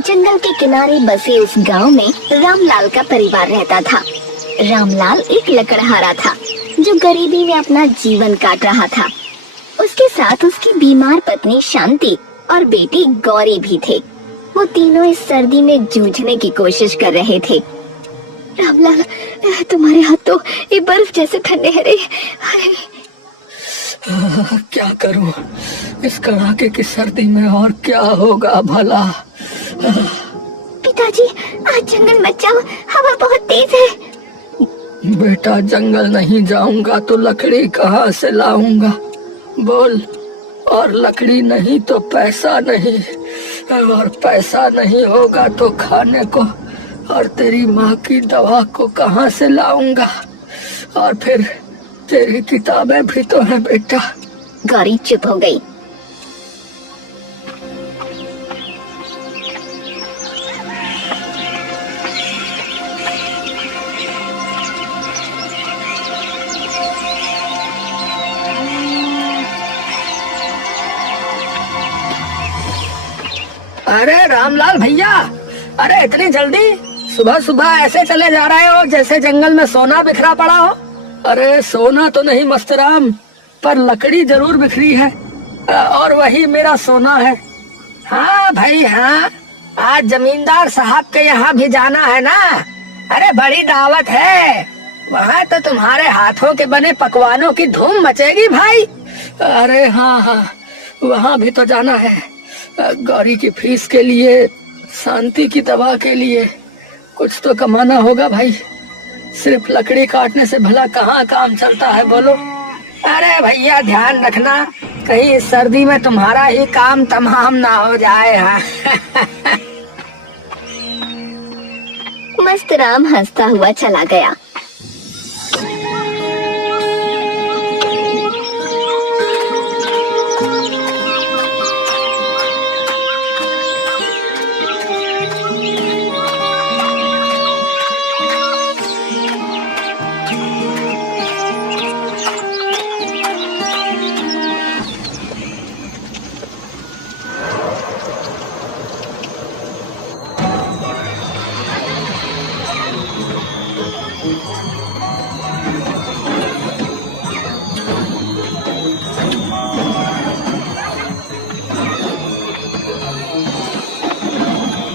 जंगल के किनारे बसे उस गांव में रामलाल का परिवार रहता था। रामलाल एक लकड़हारा था जो गरीबी में अपना जीवन काट रहा था। उसके साथ उसकी बीमार पत्नी शांति और बेटी गौरी भी थे। वो तीनों इस सर्दी में जूझने की कोशिश कर रहे थे। रामलाल, तुम्हारे हाथ तो ये बर्फ जैसे ठंडे हैं रे। क्या करूं इस कड़ाके की सर्दी में, और क्या होगा भला। पिताजी, आज जंगल मत जाओ, हवा बहुत तेज है। बेटा, जंगल नहीं जाऊंगा तो लकड़ी कहाँ से लाऊंगा, बोल। और लकड़ी नहीं तो पैसा नहीं, और पैसा नहीं होगा तो खाने को और तेरी माँ की दवा को कहाँ से लाऊंगा। और फिर तेरी किताबें भी तो है बेटा। गौरी चुप हो गई। अरे रामलाल भैया, अरे इतनी जल्दी सुबह सुबह ऐसे चले जा रहे हो जैसे जंगल में सोना बिखरा पड़ा हो। अरे सोना तो नहीं मस्तराम, पर लकड़ी जरूर बिखरी है, और वही मेरा सोना है। हाँ भाई हाँ, आज जमींदार साहब के यहाँ भी जाना है ना। अरे बड़ी दावत है, वहाँ तो तुम्हारे हाथों के बने पकवानों की धूम मचेगी भाई। अरे हाँ हाँ, वहाँ भी तो जाना है, गौरी की फीस के लिए, शांति की दवा के लिए। कुछ तो कमाना होगा भाई, सिर्फ लकड़ी काटने से भला कहाँ काम चलता है, बोलो। अरे भैया ध्यान रखना, कहीं इस सर्दी में तुम्हारा ही काम तमाम ना हो जाए। हाँ। मस्तराम हंसता हुआ चला गया।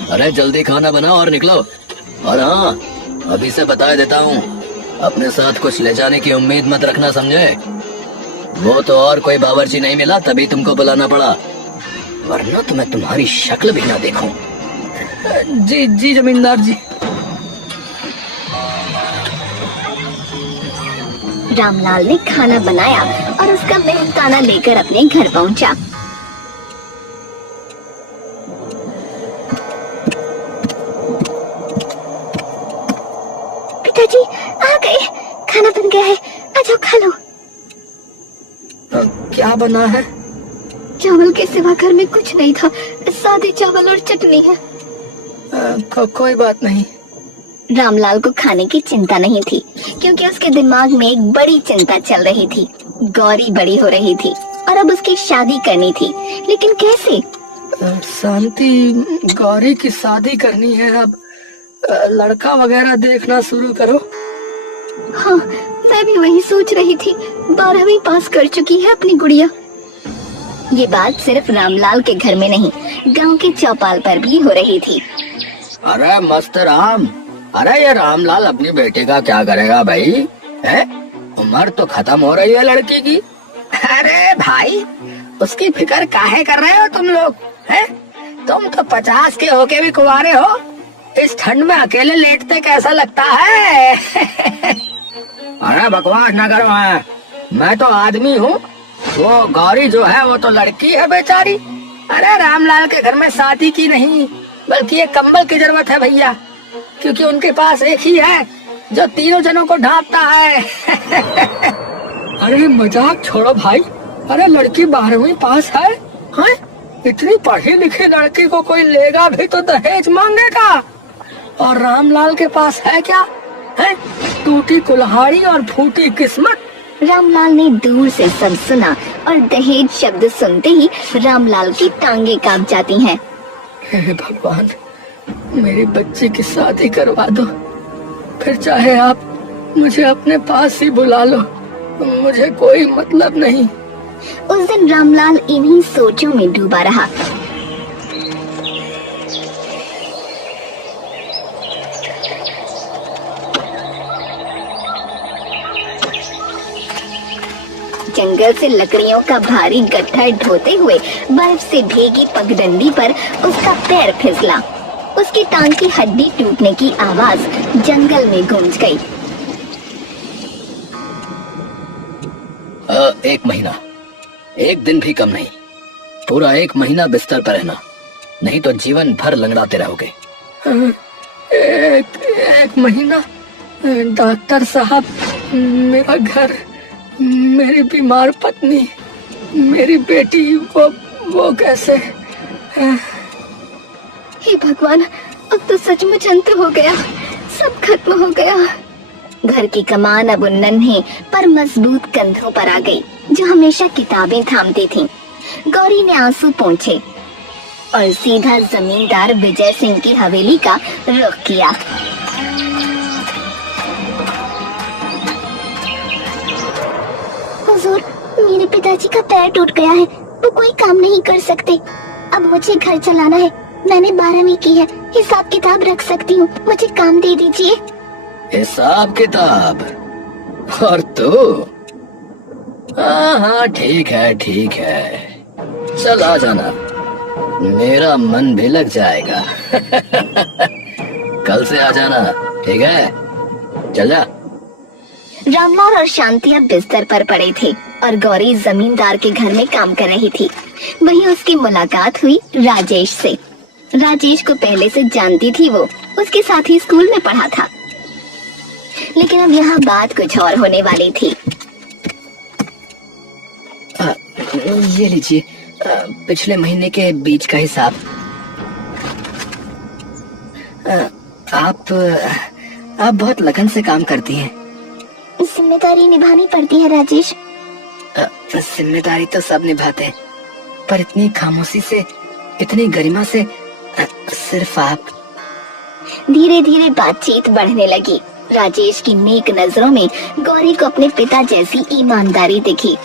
अरे जल्दी खाना बनाओ और निकलो। और हाँ, अभी से बता देता हूँ, अपने साथ कुछ ले जाने की उम्मीद मत रखना, समझे। वो तो और कोई बावर्ची नहीं मिला तभी तुमको बुलाना पड़ा, वरना तो मैं तुम्हारी शक्ल भी ना देखूं। जी जी जमींदार जी। रामलाल ने खाना बनाया और उसका मेहनताना लेकर अपने घर पहुंचा। पिताजी आ गए, खाना बन गया है, आ जाओ खा लो। क्या बना है? चावल के सिवा घर में कुछ नहीं था, सादे चावल और चटनी है। कोई बात नहीं। रामलाल को खाने की चिंता नहीं थी, क्योंकि उसके दिमाग में एक बड़ी चिंता चल रही थी। गौरी बड़ी हो रही थी और अब उसकी शादी करनी थी, लेकिन कैसे? शांति, गौरी की शादी करनी है, अब लड़का वगैरह देखना शुरू करो। हाँ, मैं भी वही सोच रही थी। 12वीं पास कर चुकी है अपनी गुड़िया। ये बात सिर्फ रामलाल के घर में नहीं, गांव के चौपाल पर भी हो रही थी। अरे मस्त राम, अरे ये रामलाल अपनी बेटी का क्या करेगा भाई, है? उम्र तो खत्म हो रही है लड़की की। अरे भाई, उसकी फिक्र काहे कर रहे हो तुम लोग, हैं? तुम तो 50 के होके भी कुंवारे हो। इस ठंड में अकेले लेटते कैसा लगता है? अरे बकवास ना करो, मैं तो आदमी हूँ, वो गौरी जो है वो तो लड़की है बेचारी। अरे रामलाल के घर में शादी की नहीं, बल्कि ये कंबल की जरूरत है भैया, क्योंकि उनके पास एक ही है जो तीनों जनों को ढांपता है। अरे मजाक छोड़ो भाई, अरे लड़की 12वीं पास है, हैं? इतनी पढ़ी लिखी लड़की को कोई लेगा भी तो दहेज मांगेगा। और रामलाल के पास है क्या, है? टूटी कुल्हाड़ी और फूटी किस्मत। रामलाल ने दूर से सब सुना और दहेज शब्द सुनते ही रामलाल की टांगे कांप जाती हैं। हे भगवान, मेरी बच्ची की शादी करवा दो, फिर चाहे आप मुझे अपने पास ही बुला लो, मुझे कोई मतलब नहीं। उस दिन रामलाल इन्हीं सोचों में डूबा रहा। जंगल से लकड़ियों का भारी गट्ठा ढोते हुए बर्फ से भीगी पगडंडी पर उसका पैर फिसला। उसकी टांग की हड्डी टूटने की आवाज जंगल में गूंज गई। 1 महीना, 1 दिन भी कम नहीं, पूरा 1 महीना बिस्तर पर रहना, नहीं तो जीवन भर लंगड़ाते रहोगे। एक महीना? डॉक्टर साहब, मेरा घर, मेरी बीमार पत्नी, मेरी बेटी, वो कैसे? हे भगवान, अब तो सचमुच अंत हो गया, सब खत्म हो गया। घर की कमान अब उन नन्हे पर मजबूत कंधों पर आ गई जो हमेशा किताबें थामती थीं। गौरी ने आंसू पोंछे और सीधा जमींदार विजय सिंह की हवेली का रुख किया। हुजूर, मेरे पिताजी का पैर टूट गया है, वो कोई काम नहीं कर सकते। अब मुझे घर चलाना है, मैंने 12वीं की है, हिसाब किताब रख सकती हूँ, मुझे काम दे दीजिए। हिसाब किताब? और तू? हाँ, ठीक है, चल आ जाना, मेरा मन भी लग जाएगा। कल से आ जाना, ठीक है? चल जा। रामलाल और शांति अब बिस्तर पर पड़े थे और गौरी जमींदार के घर में काम कर रही थी। वहीं उसकी मुलाकात हुई राजेश से। राजेश को पहले से जानती थी वो, उसके साथ ही स्कूल में पढ़ा था। लेकिन अब यहाँ बात कुछ और होने वाली थी। ये लीजिए, पिछले महीने के बीच का हिसाब। आप बहुत लगन से काम करती हैं। जिम्मेदारी निभानी पड़ती है राजेश। जिम्मेदारी तो सब निभाते हैं, पर इतनी खामोशी से, इतनी गरिमा से सिर्फ आप। धीरे धीरे बातचीत बढ़ने लगी। राजेश की नेक नजरों में गौरी को अपने पिता जैसी ईमानदारी दिखी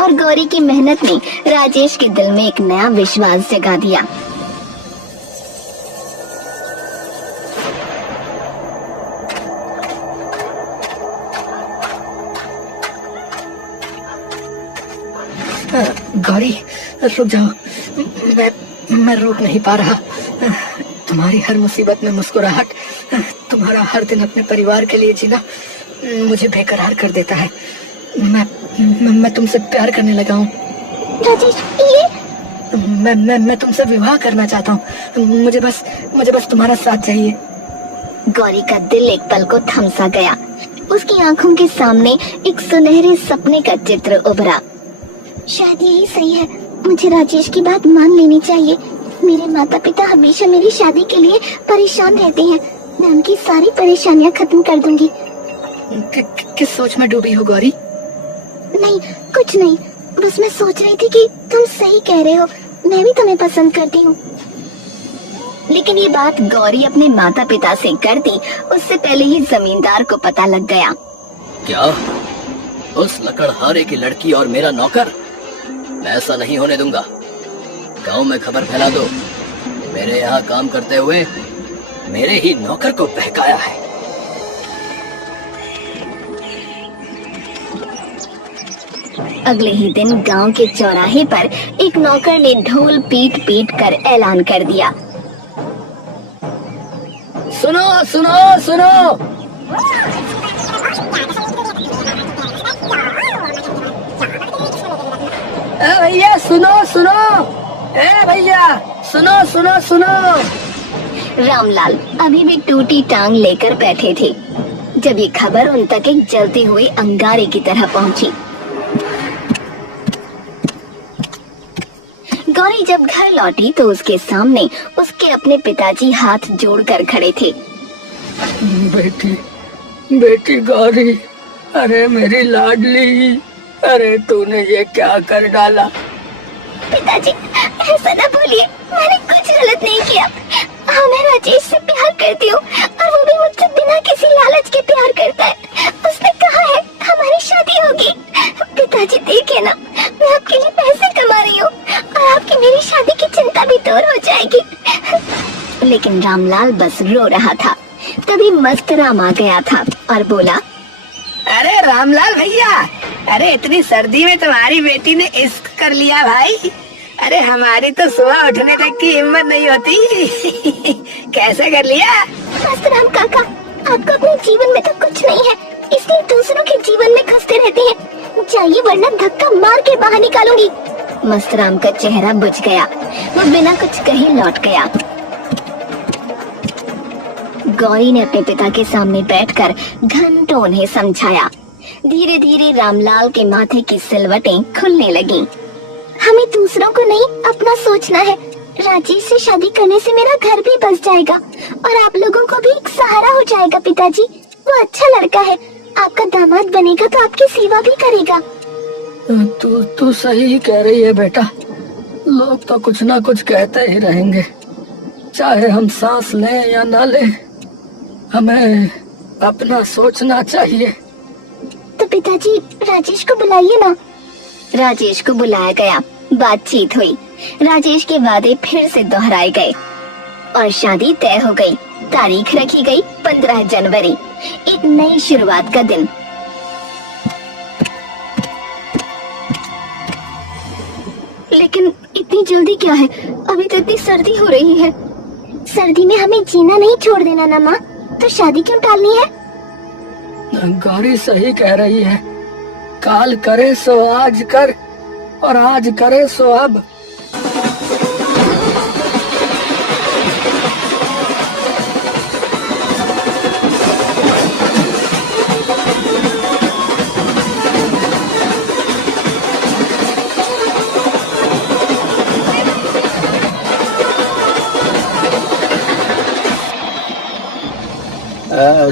और गौरी की मेहनत ने राजेश के दिल में एक नया विश्वास जगा दिया। गौरी, रुक जाओ, मैं रुक नहीं पा रहा। तुम्हारी हर मुसीबत में मुस्कुराहट, तुम्हारा हर दिन अपने परिवार के लिए जीना मुझे बेकरार कर देता है। मैं तुमसे प्यार करने लगा हूँ। राजेश, ये मैं तुमसे विवाह करना चाहता हूँ। मुझे बस तुम्हारा साथ चाहिए। गौरी का दिल एक पल को थम सा गया। उसकी आंखों के सामने एक सुनहरे सपने का चित्र उभरा। शायद यही सही है, मुझे राजेश की बात मान लेनी चाहिए। मेरे माता पिता हमेशा मेरी शादी के लिए परेशान रहते हैं, मैं उनकी सारी परेशानियां खत्म कर दूंगी। किस सोच में डूबी हो गौरी? नहीं, कुछ नहीं, बस मैं सोच रही थी कि तुम सही कह रहे हो, मैं भी तुम्हें पसंद करती हूँ। लेकिन ये बात गौरी अपने माता पिता से करती उससे पहले ही जमींदार को पता लग गया। क्या? उस लकड़हारे की लड़की और मेरा नौकर? मैं ऐसा नहीं होने दूंगा। गांव में खबर फैला दो, मेरे यहाँ काम करते हुए मेरे ही नौकर को बहकाया है। अगले ही दिन गांव के चौराहे पर एक नौकर ने ढोल पीट पीट कर ऐलान कर दिया। सुनो सुनो सुनो, भैया सुनो सुनो, भैया सुनो सुनो सुनो। रामलाल अभी भी टूटी टांग लेकर बैठे थे जब ये खबर उन तक एक जलते हुए अंगारे की तरह पहुंची। गौरी जब घर लौटी तो उसके सामने उसके अपने पिताजी हाथ जोड़कर खड़े थे। बेटी गौरी, अरे मेरी लाडली, अरे तूने ये क्या कर डाला? पिताजी, ऐसा ना बोलिए, मैंने कुछ गलत नहीं किया। हमें राजेश से प्यार कमजोर हो जाएगी। लेकिन रामलाल बस रो रहा था। तभी मस्त राम आ गया था और बोला, अरे रामलाल भैया, अरे इतनी सर्दी में तुम्हारी बेटी ने इश्क कर लिया भाई। अरे हमारी तो सुबह उठने तक की हिम्मत नहीं होती। कैसे कर लिया? मस्त राम काका, आपको अपने जीवन में तो कुछ नहीं है, इसलिए दूसरों के जीवन में घुसते रहते हैं। जाइए वरना धक्का मार के बाहर निकालूंगी। मस्तराम का चेहरा बुझ गया। वो बिना कुछ कहे लौट गया। गौरी ने अपने पिता के सामने बैठकर घंटों उन्हें समझाया। धीरे धीरे रामलाल के माथे की सिलवटें खुलने लगीं। हमें दूसरों को नहीं अपना सोचना है। राजेश से शादी करने से मेरा घर भी बस जाएगा और आप लोगों को भी एक सहारा हो जाएगा। पिताजी, वो अच्छा लड़का है, आपका दामाद बनेगा तो आपकी सेवा भी करेगा। तू सही ही कह रही है बेटा। लोग तो कुछ ना कुछ कहते ही रहेंगे, चाहे हम सांस लें या ना लें, हमें अपना सोचना चाहिए। तो पिताजी राजेश को बुलाइए ना। राजेश को बुलाया गया। बातचीत हुई। राजेश के वादे फिर से दोहराए गए और शादी तय हो गई। तारीख रखी गई 15 जनवरी, एक नई शुरुआत का दिन। लेकिन इतनी जल्दी क्या है? अभी तो इतनी सर्दी हो रही है। सर्दी में हमें जीना नहीं छोड़ देना ना माँ, तो शादी क्यों टालनी है? गौरी सही कह रही है। काल करे सो आज कर और आज करे सो अब।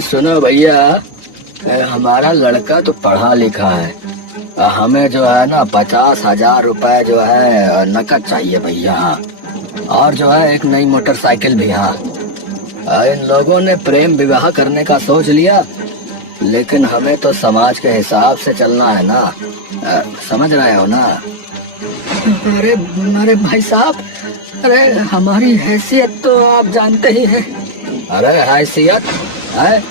सुनो भैया, हमारा लड़का तो पढ़ा लिखा है। हमें जो है ना 50,000 रुपए जो है नकद चाहिए भैया, और जो है एक नई मोटरसाइकिल भी। हाँ, इन लोगों ने प्रेम विवाह करने का सोच लिया, लेकिन हमें तो समाज के हिसाब से चलना है ना। समझ रहे हो ना? अरे भाई साहब, अरे हमारी हैसियत तो आप जानते ही हैं। अरे हैसियत है?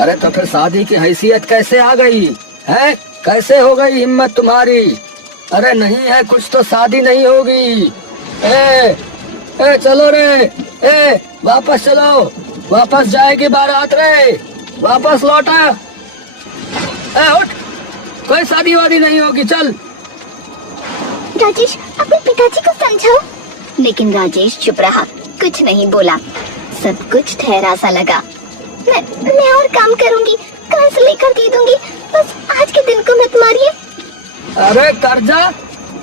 अरे तो फिर शादी की हैसियत कैसे आ गई है? कैसे हो गई हिम्मत तुम्हारी? अरे नहीं है कुछ तो शादी नहीं होगी। चलो रे, वापस चलो, वापस जाएगी बारात रे, वापस लौटा। उठ, कोई शादी वादी नहीं होगी, चल। राजेश, अपने पिताजी को समझाओ। लेकिन राजेश चुप रहा, कुछ नहीं बोला। सब कुछ ठहरा सा लगा। मैं और काम करूंगी, कर्ज लेकर दे दूंगी, बस आज के दिन को मत मारिए। अरे कर्जा?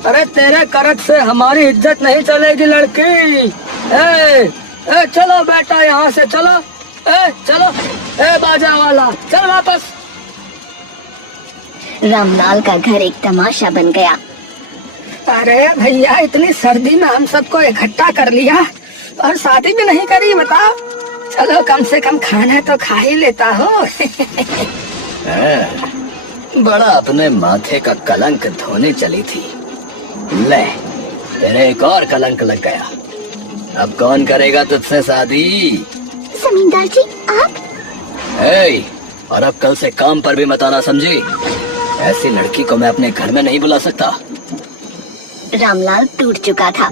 अरे तेरे कर्ज से हमारी इज्जत नहीं चलेगी लड़की। चलो बेटा, यहाँ से चलो। चलो, बाजा वाला, चल वापस। रामलाल का घर एक तमाशा बन गया। अरे भैया, इतनी सर्दी में हम सबको इकट्ठा कर लिया और शादी भी नहीं करी, बताओ। चलो कम से कम खाना तो खा ही लेता हो। बड़ा अपने माथे का कलंक धोने चली थी, ले तेरे एक और कलंक लग गया। अब कौन करेगा तुझसे शादी? जमींदार जी, आप? और अब कल से काम पर भी मत आना, समझी? ऐसी लड़की को मैं अपने घर में नहीं बुला सकता। रामलाल टूट चुका था।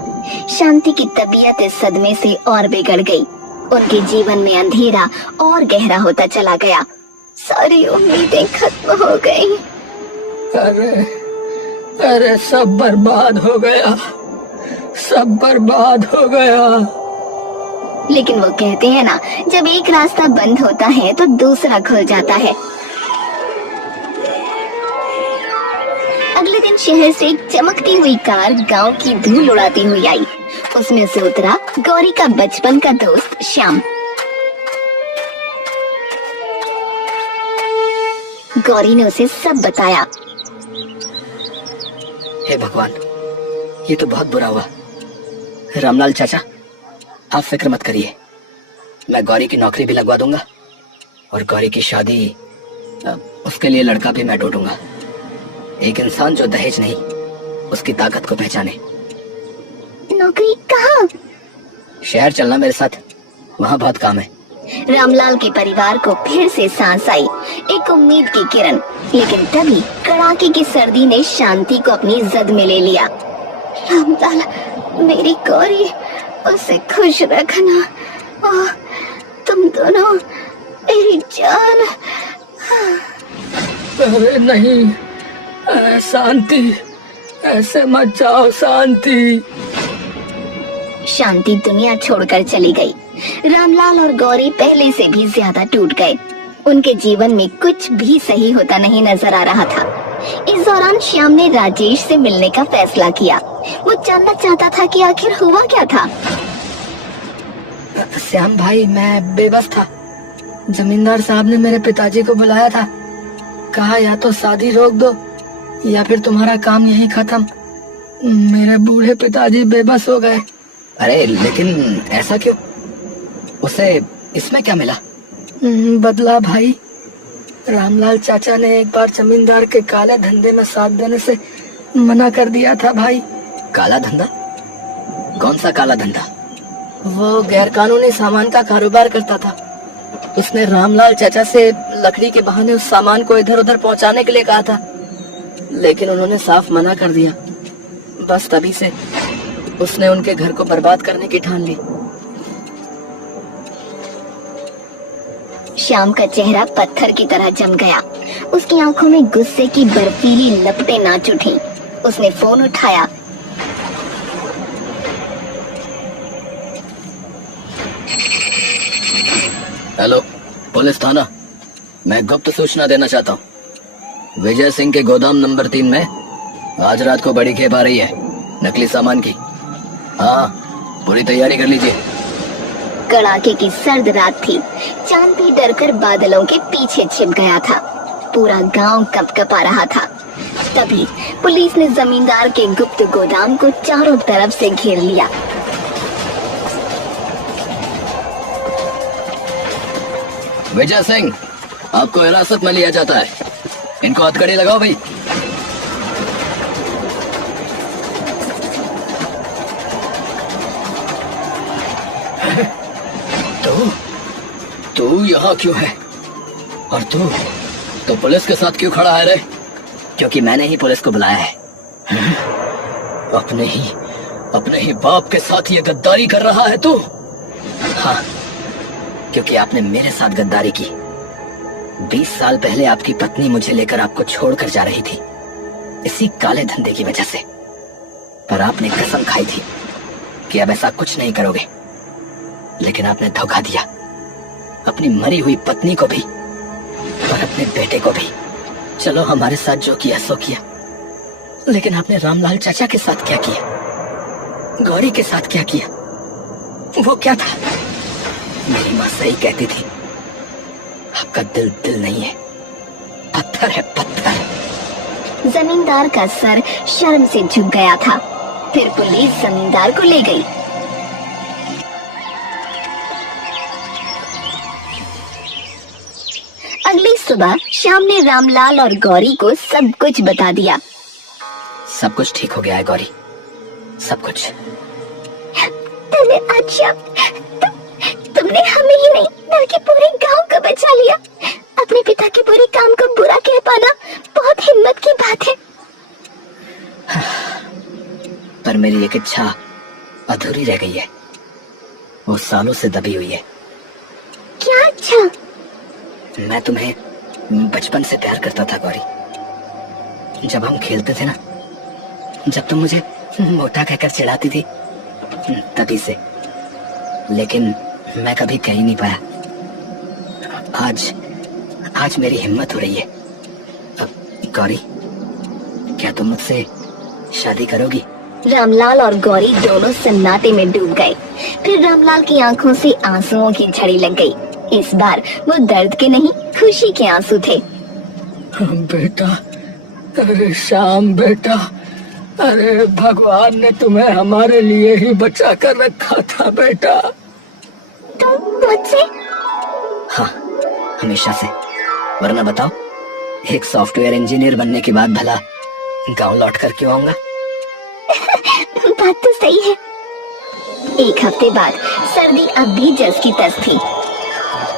शांति की तबीयत इस सदमे से और बिगड़ गई। उनके जीवन में अंधेरा और गहरा होता चला गया। सारी उम्मीदें खत्म हो गई। अरे सब बर्बाद हो गया, सब बर्बाद हो गया। लेकिन वो कहते हैं ना, जब एक रास्ता बंद होता है तो दूसरा खुल जाता है। अगले दिन शहर से एक चमकती हुई कार गांव की धूल उड़ाती हुई आई। उसमें से उतरा गौरी का बचपन का दोस्त श्याम। गौरी ने उसे सब बताया। हे भगवान, ये तो बहुत बुरा हुआ। रामलाल चाचा, आप फिक्र मत करिए, मैं गौरी की नौकरी भी लगवा दूंगा और गौरी की शादी, उसके लिए लड़का भी मैं ढूंढूंगा। एक इंसान जो दहेज नहीं, उसकी ताकत को पहचाने। नौकरी कहाँ? शहर चलना मेरे साथ, वहाँ बहुत काम है। रामलाल के परिवार को फिर से सांस आई, एक उम्मीद की किरण। लेकिन तभी कड़ाके की सर्दी ने शांति को अपनी जद में ले लिया। रामलाल, मेरी गौरी, उसे खुश रखना। और तुम दोनों मेरी जान। अरे नहीं, शांति, ऐसे मत जाओ शांति। शांति दुनिया छोड़कर चली गई। रामलाल और गौरी पहले से भी ज्यादा टूट गए। उनके जीवन में कुछ भी सही होता नहीं नजर आ रहा था। इस दौरान श्याम ने राजेश से मिलने का फैसला किया। वो जानना चाहता था कि आखिर हुआ क्या था। श्याम भाई, मैं बेबस था। जमींदार साहब ने मेरे पिताजी को बुलाया था, कहा या तो शादी रोक दो या फिर तुम्हारा काम यही खत्म। मेरे बूढ़े पिताजी बेबस हो गए। अरे लेकिन ऐसा क्यों? उसे इसमें क्या मिला? बदला भाई। रामलाल चाचा ने एक बार जमींदार के काले धंधे में साथ देने से मना कर दिया था भाई। काला धंधा? कौन सा काला धंधा? वो गैरकानूनी सामान का कारोबार करता था। उसने रामलाल चाचा से लकड़ी के बहाने उस सामान को इधर उधर पहुंचाने के लिए कहा था, लेकिन उन्होंने साफ मना कर दिया। बस तभी से उसने उनके घर को बर्बाद करने की ठान ली। श्याम का चेहरा पत्थर की तरह जम गया। उसकी आंखों में गुस्से की बर्फीली लपटें नाच उठी। उसने फोन उठाया। हेलो, पुलिस थाना। मैं गुप्त सूचना देना चाहता हूँ। विजय सिंह के गोदाम नंबर 3 में आज रात को बड़ी खेप आ रही है, नकली सामान की। हाँ, पूरी तैयारी कर लीजिए। कड़ाके की सर्द रात थी। चांद भी डरकर बादलों के पीछे छिप गया था। पूरा गांव कपकपा रहा था। तभी पुलिस ने जमींदार के गुप्त गोदाम को चारों तरफ से घेर लिया। विजय सिंह, आपको हिरासत में लिया जाता है। इनको हथकड़ी लगाओ भाई। तू यहाँ क्यों है? और तू तो पुलिस के साथ क्यों खड़ा है रे? क्योंकि मैंने ही पुलिस को बुलाया है। अपने ही बाप के साथ ये गद्दारी कर रहा है तू? हाँ, क्योंकि आपने मेरे साथ गद्दारी की। 20 साल पहले आपकी पत्नी मुझे लेकर आपको छोड़कर जा रही थी, इसी काले धंधे की वजह से। पर आपने कसम खाई थी कि अब ऐसा कुछ नहीं करोगे, लेकिन आपने धोखा दिया। अपनी मरी हुई पत्नी को भी और अपने बेटे को भी। चलो, हमारे साथ जो किया सो किया, लेकिन आपने रामलाल चाचा के साथ क्या किया? गौरी के साथ क्या किया? वो क्या था? मेरी माँ सही कहती थी, आपका दिल दिल नहीं है, पत्थर है, पत्थर। जमींदार का सर शर्म से झुक गया था। फिर पुलिस जमींदार को ले गई। अगली सुबह श्याम ने रामलाल और गौरी को सब कुछ बता दिया। सब कुछ ठीक हो गया है गौरी, सब कुछ। अच्छा, तुमने हमें ही नहीं बल्कि पूरे गांव को बचा लिया। अपने पिता के बुरे काम को बुरा कह पाना बहुत हिम्मत की बात है। पर मेरी एक इच्छा अधूरी रह गई है, वो सालों से दबी हुई है। क्या इच्छा? मैं तुम्हें बचपन से प्यार करता था गौरी। जब हम खेलते थे ना, जब तुम मुझे मोटा कहकर चिढ़ाती थी, तभी से। लेकिन मैं कभी कह ही नहीं पाया। आज मेरी हिम्मत हो रही है। अब गौरी, क्या तुम मुझसे शादी करोगी? रामलाल और गौरी दोनों सन्नाटे में डूब गए। फिर रामलाल की आंखों से आंसुओं की झड़ी लग गई। इस बार वो दर्द के नहीं, खुशी के आंसू थे। बेटा, अरे श्याम बेटा, अरे भगवान ने तुम्हें हमारे लिए ही बचा कर रखा था बेटा। तुम मुझसे? हाँ, हमेशा से। वरना बताओ, एक सॉफ्टवेयर इंजीनियर बनने के बाद भला गांव लौट कर क्यों आऊंगा? बात तो सही है। एक हफ्ते बाद सर्दी अब भी जस की तस थी,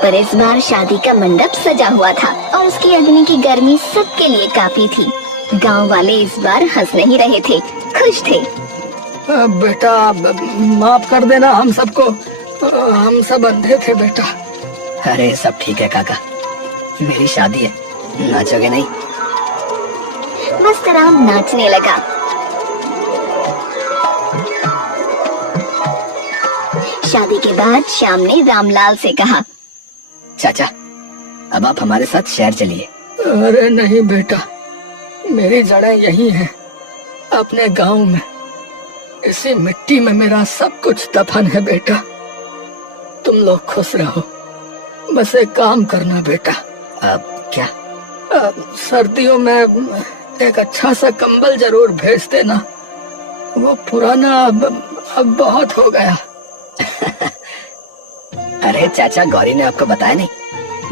पर इस बार शादी का मंडप सजा हुआ था और उसकी अग्नि की गर्मी सबके लिए काफी थी। गांव वाले इस बार हंस नहीं रहे थे, खुश थे। बेटा माफ कर देना हम सबको, हम सब अंधे थे बेटा। अरे सब ठीक है काका, मेरी शादी है, नाचोगे नहीं? मस्तराम नाचने लगा। शादी के बाद श्याम ने रामलाल से कहा, चाचा अब आप हमारे साथ शहर चलिए। अरे नहीं बेटा, मेरी जड़ें यही हैं, अपने गांव में। इसी मिट्टी में मेरा सब कुछ दफन है बेटा। तुम लोग खुश रहो, बस एक काम करना बेटा। अब क्या? सर्दियों में एक अच्छा सा कंबल जरूर भेज देना, वो पुराना अब बहुत हो गया। अरे चाचा, गौरी ने आपको बताया नहीं?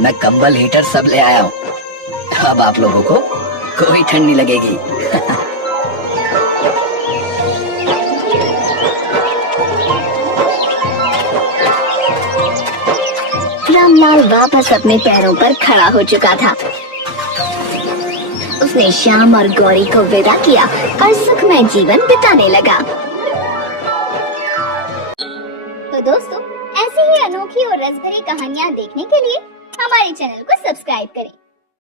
मैं कंबल हीटर सब ले आया हूँ, अब आप लोगों को कोई ठंड नहीं लगेगी। रामलाल वापस अपने पैरों पर खड़ा हो चुका था। उसने श्याम और गौरी को विदा किया और सुखमय जीवन बिताने लगा। तो दोस्तों, ऐसी ही अनोखी और रसभरी कहानियाँ देखने के लिए हमारे चैनल को सब्सक्राइब करें।